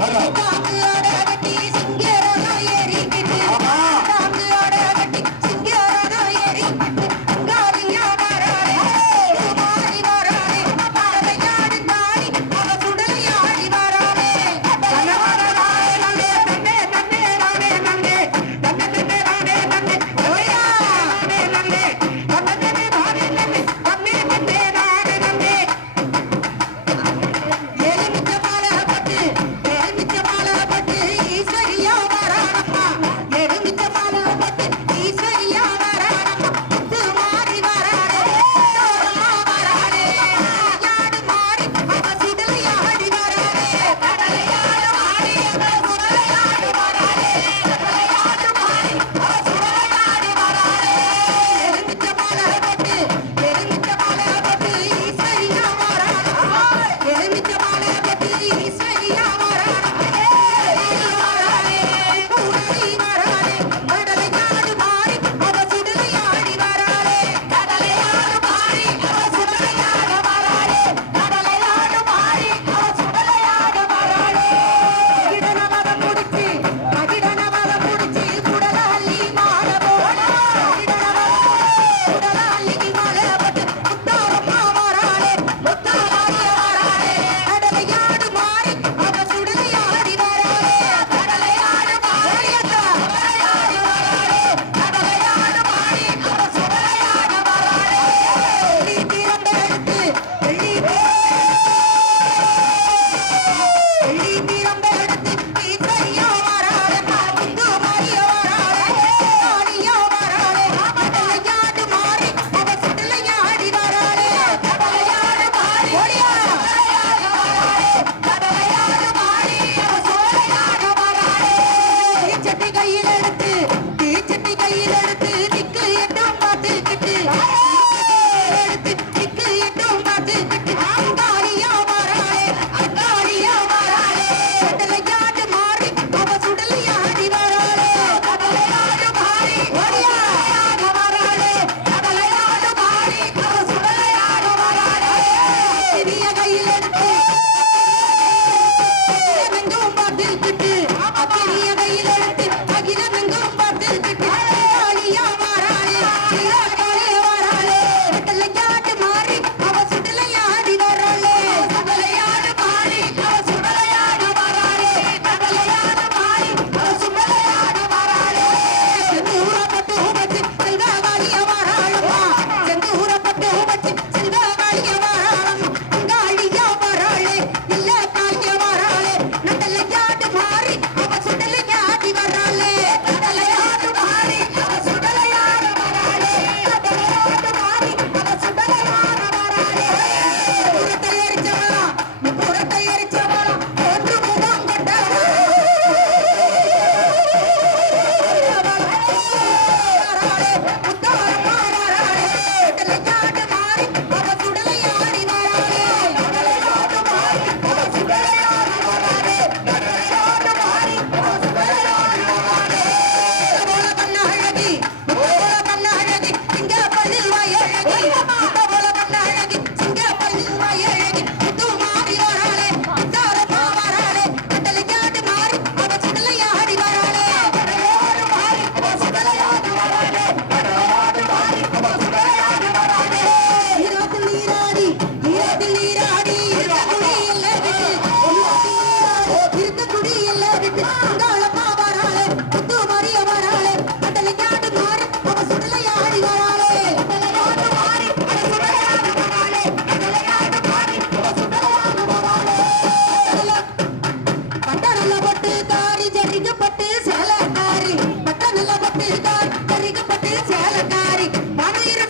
ভালো baby Sidney. பட்டு தாரி ஜரிகப்பட்டு சேலக்காரி. பட்ட நல்ல பட்டு தாரி ஜரிகப்பட்டு சேலக்காரி. மனையிற